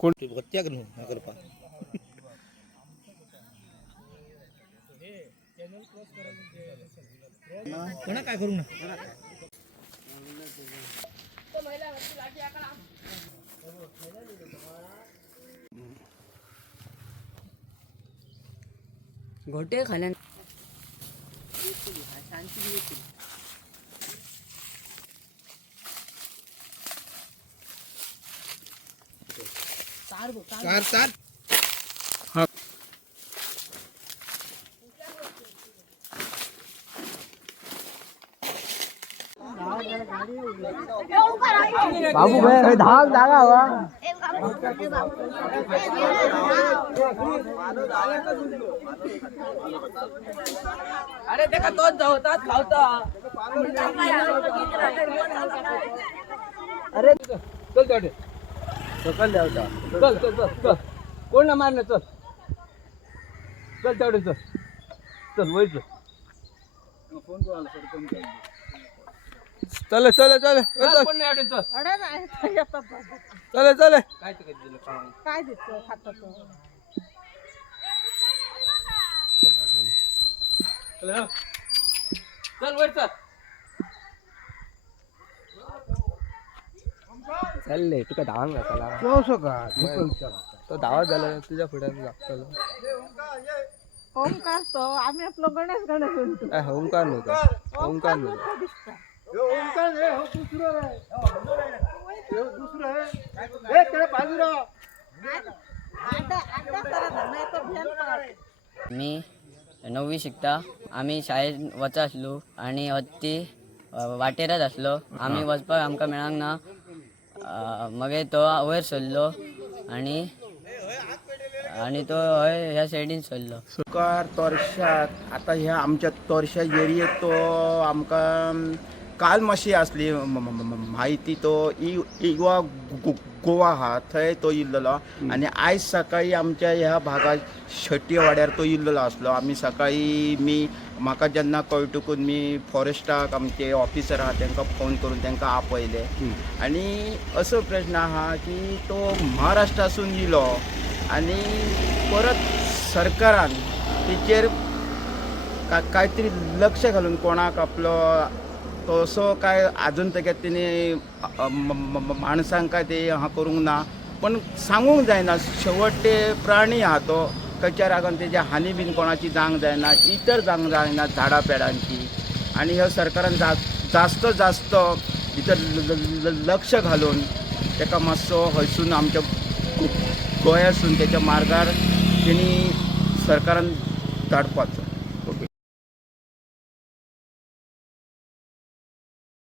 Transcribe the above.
कोण भत्याक न्हू ना करपा कोणा काय करू ना घोटे खाल्यान चार चार बाबू भाई धाक जागा हवा अरे देखा तोच धावतात धावता अरे चल तेवढे सकल द्यावता चल चल चल चल कोण ना मारणार चल चल तेवढे चल चल वयच चल चल चल कोण नाही चल चल चल काय दिलं काय देतो खातो तो चल वर चल चालले तुका धावांक घातला तो धावा झाला तुझ्या पुढे लागतो ओमकार तो आम्ही आपलं गणेश गणेश म्हणतो ओंकार नव्हता ओंकार नव्हता दिसता मी 9वी शिकता आम्ही शाळेत वच आसलो आणि हत्ती वाटेरच आसलो आम्ही वचपाक आमकां मेळांक ना मगे तो वयर सरलो आणि तो हय ह्या सायडीन सरलो सरकार तोरशात आता ह्या आमच्या तोरशा एरियेत तो आमकां काल मातशी असली माहिती तो इवा गोवा हा थंय तो इल्लो आणि आयज सकाळी आमच्या ह्या भागात शेट्टी वाड्यार तो इल्लो आसलो आमी सकाळी म्हाका जेन्ना कळटकूच मी फॉरेस्टाक आमचे ऑफिसर आहा तांकां फोन करून तांकां आपयले आणि असो प्रश्न आहा की तो महाराष्ट्रासून इलो आणि परत सरकारान तेचेर काहीतरी लक्ष घालून कोणाक आपलो तसो काय अजून तक तेणी माणसांक काय ते हां करूंक ना पण सांगूंक जायना शेवट ते प्राणी आहा तो खंयच्या रागान तेजी हानी बीन कोणाची जावंक जायना इतर जावंक जायना झाडां पेडांची आणि ह्या सरकारान जास्त भितर लक्ष घालून ताका मातसो हयसून आमच्या गोंयासून त्याच्या मार्गार तेणी सरकारान धाडपाचो